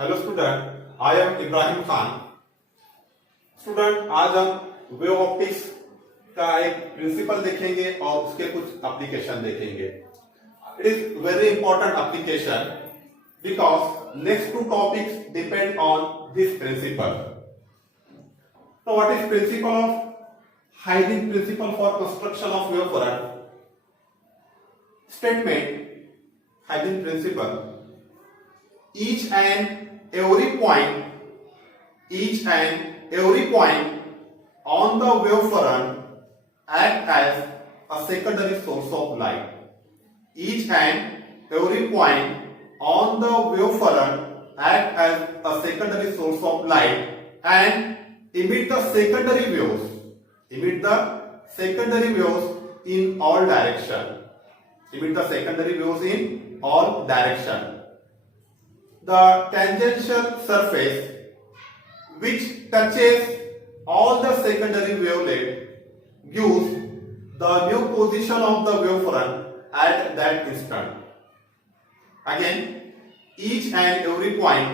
Hello student, I am Ibrahim Khan. स्टूडेंट, आज हम wave optics का एक प्रिंसिपल देखेंगे और उसके कुछ एप्लीकेशन देखेंगे। It is very important application because next two topics depend on this principle. तो what is principle of Huygens principle for construction of wavefront? Statement hygiene principle: each and every point on the wavefront act as a secondary source of light. Each and every point on the wavefront act as a secondary source of light and emit the secondary waves in all direction. Emit the secondary waves in all direction. The tangential surface which touches all the secondary wavelet gives the new position of the wavefront at that instant. Again, each and every point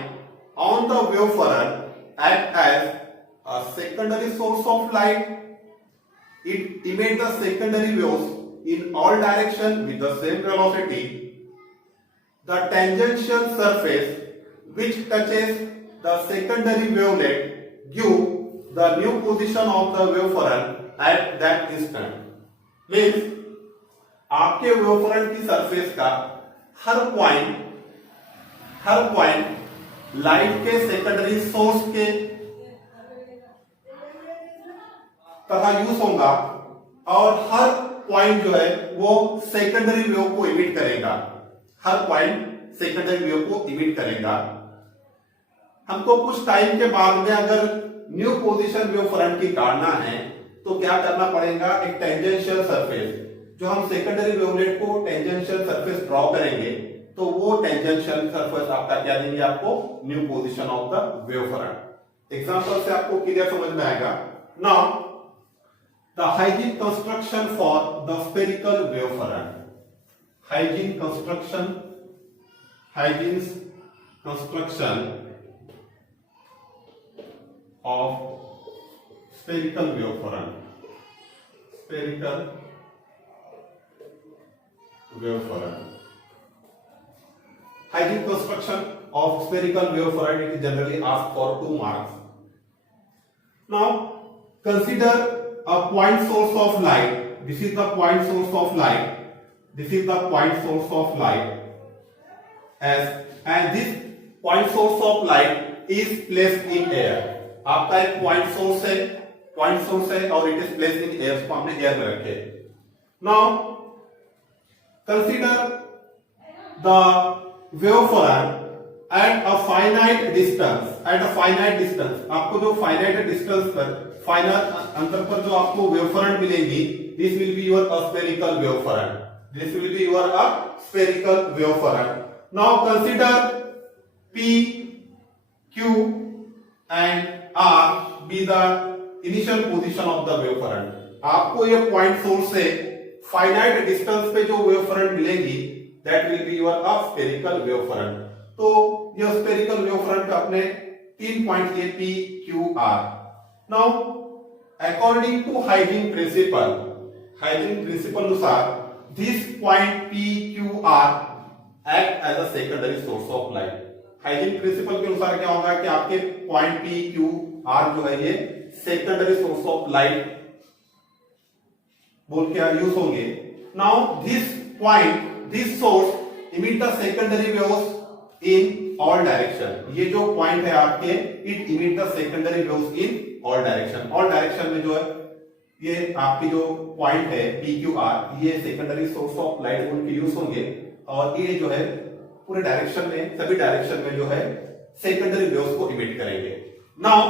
on the wavefront act as a secondary source of light. It emits the secondary waves in all direction with the same velocity. The tangential surface which touches the secondary wavelet gives the new position of the wavefront at that instant. Means आपके वेवफ्रंट की सरफेस का हर point light के secondary source के तरह यूज होगा और हर पॉइंट जो है वो सेकेंडरी वेव को इमिट करेगा। हर पॉइंट सेकेंडरी वेव को इमिट करेगा। हमको कुछ टाइम के बाद में अगर न्यू पोजीशन वेव फ्रंट की काटना है तो क्या करना पड़ेगा? एक टेंजेंशियल सरफेस, जो हम सेकेंडरी वेवलेट को टेंजेंशियल सरफेस ड्रॉ करेंगे तो वो टेंजेंशियल सरफेस आपका क्या देंगे? आपको new position of the wave front. Example से आपको क्लियर समझ में आएगा। Now the hygiene construction for the spherical wavefront. Hygiene construction of spherical wavefront. Spherical wavefront. Hygiene construction of spherical wavefront, it is generally asked for 2 marks. Now consider a point source of light. This is the point source of light. This is the point source of light. And this point source of light is placed in air. आपका एक point source है और it is placed in air. इसको हमने air में रखे. Now consider the wavefront at a finite distance. आपको जो finite distance पर फाइनल अंतर पर जो आपको वेवफ्रंट मिलेगी, this will be your spherical wavefront. This will be your spherical wavefront. Now consider P, Q and R be the initial position of the wavefront. आपको ये पॉइंट सोर्स से फाइनाइट डिस्टेंस पे जो वेवफ्रंट मिलेगी that will be your spherical wavefront. तो ये spherical wavefront अपने 3 पॉइंट लिए P, Q, R. Now, according to hygiene principle अनुसार this point P, Q, R act as a secondary source of light. hygiene principle के अनुसार क्या होगा कि आपके point P, Q, R जो है ये secondary source of light बोल के यूज होंगे. Now this source emit the secondary waves in all direction. ये जो पॉइंट है आपके, it emit the secondary waves in all direction. all direction में जो है ये आपकी जो पॉइंट है PQR, ये सेकेंडरी सोर्स ऑफ लाइट उनके यूज होंगे और ये जो है पूरे डायरेक्शन में, सभी डायरेक्शन में जो है सेकेंडरी वेव्स को इमिट करेंगे. Now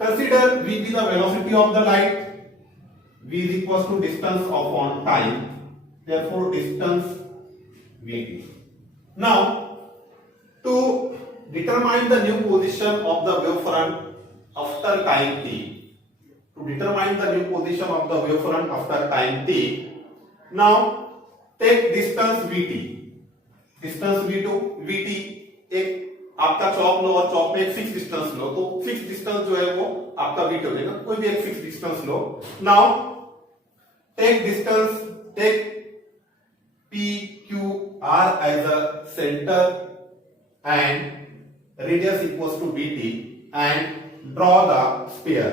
consider v be the velocity of the light. v is equals to distance upon time, therefore distance vt. Now to determine the new position of the wavefront after time t. To determine the new position of the wavefront after time t. Now take distance vt. distance v2 vt एक आपका चॉप लो और चॉप में एक fix distance लो, तो fix distance जो है वो आपका वीट हो जाएगा, कोई भी एक फिक्स डिस्टेंस लो। Now take distance, take P Q R as a centre and radius equals to BT and draw the sphere.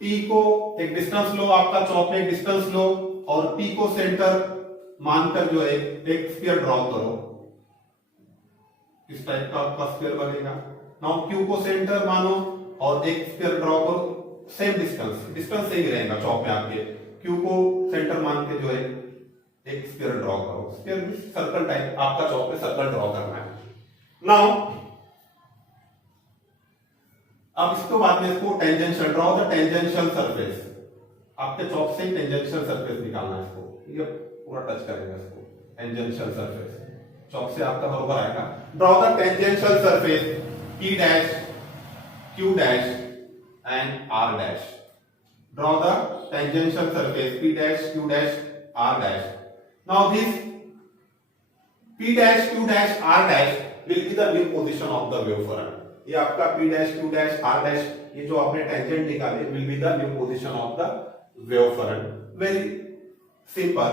P को एक डिस्टेंस लो, आपका चौक में एक डिस्टेंस लो और पी को सेंटर मानकर जो है एक स्फीयर ड्रॉ करो। इस टाइप का आपका स्फीयर बनेगा। नाउ क्यू को सेंटर मानो और एक स्फीयर ड्रॉ करो, सेम डिस्टेंस, डिस्टेंस सेम रहेगा चौक में आपके। क्यू को सेंटर मान के जो है एक स्फीयर ड्रॉ करो। स्फीयर सर्कल टाइप आपका चौक में सर्कल ड्रॉ करना है। नाउ अब इसके बाद में इसको tangential, draw the tangential surface. आपके चौक से टेंजेंशियल सरफेस निकालना है इसको, ये पूरा टच करेगा इसको, टेंजेंशियल सरफेस चौक से आपका बराबर आएगा। Draw the tangential surface P dash Q dash and R dash. Draw the tangential surface P dash Q dash R dash. Now this P dash Q dash R dash will be the new position of the wave front. ये आपका P dash Q dash R dash, ये जो आपने टेंजेंट निकाले will be the new position of the wave front. Very simple.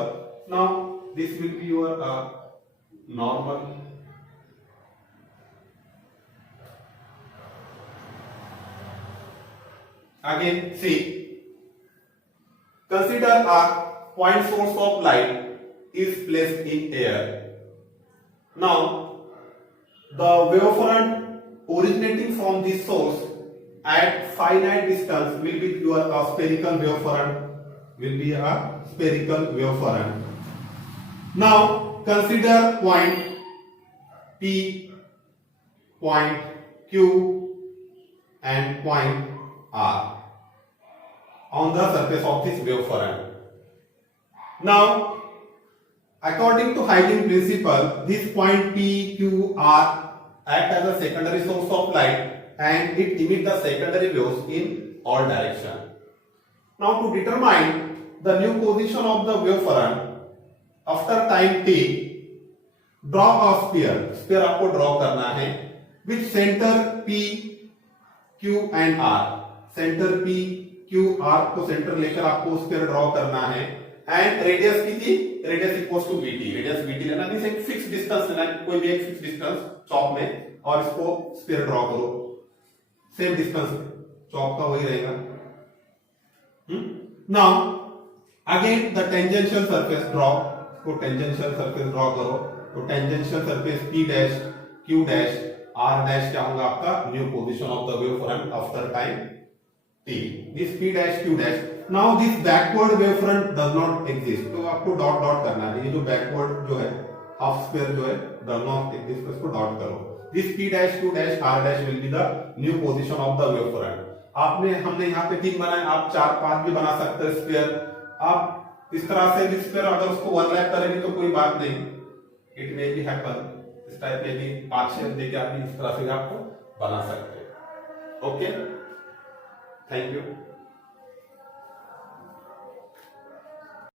Now this will be your normal again. See, consider a point source of light is placed in air. Now the wavefront originating from this source at finite distance will be your spherical wavefront, will be a spherical wavefront. Now consider point P, point Q and point R on the surface of this wavefront. Now according to Huygens principle, this point P, Q, R act as a secondary source of light and it emits the secondary waves in all directions. Now to determine the new position of the wavefront after time t, draw a sphere. Sphere आपको draw करना है with center P, Q and R. Center P, Q, R को सेंटर लेकर आपको sphere draw करना है and radius कितनी? Radius equals to BT. Radius BT लेना, मींस एक फिक्स डिस्टेंस लेना, कोई भी एक फिक्स डिस्टेंस चौक में और इसको sphere draw करो। सेम डिस्टेंस चौक का वही रहेगा। Now again the tangential surface draw, को टेंजेंशियल सरफेस ड्रॉ करो, तो tangential surface P dash Q dash R dash क्या होगा आपका new position of the wave front after time t। This P dash Q dash. Now this backward wave front does not exist, तो आपको dot dot करना है। ये जो बैकवर्ड जो है हाफ स्क्वायर जो है डज नॉट एग्जिस्ट, इसको डॉट करो। This P dash Q dash R dash will be the new position of the wave front. आपने हमने यहाँ पे 3 बनाए, आप 4 5 भी बना सकते हैं स्क्वायर। आप इस तरह से स्क्वायर अगर उसको ओवरलैप करेंगे तो कोई बात नहीं, इट मे बी हैपन। इस टाइप में भी 5-6 देके आप इस तरह से आपको बना सकते हैं। Okay, thank you.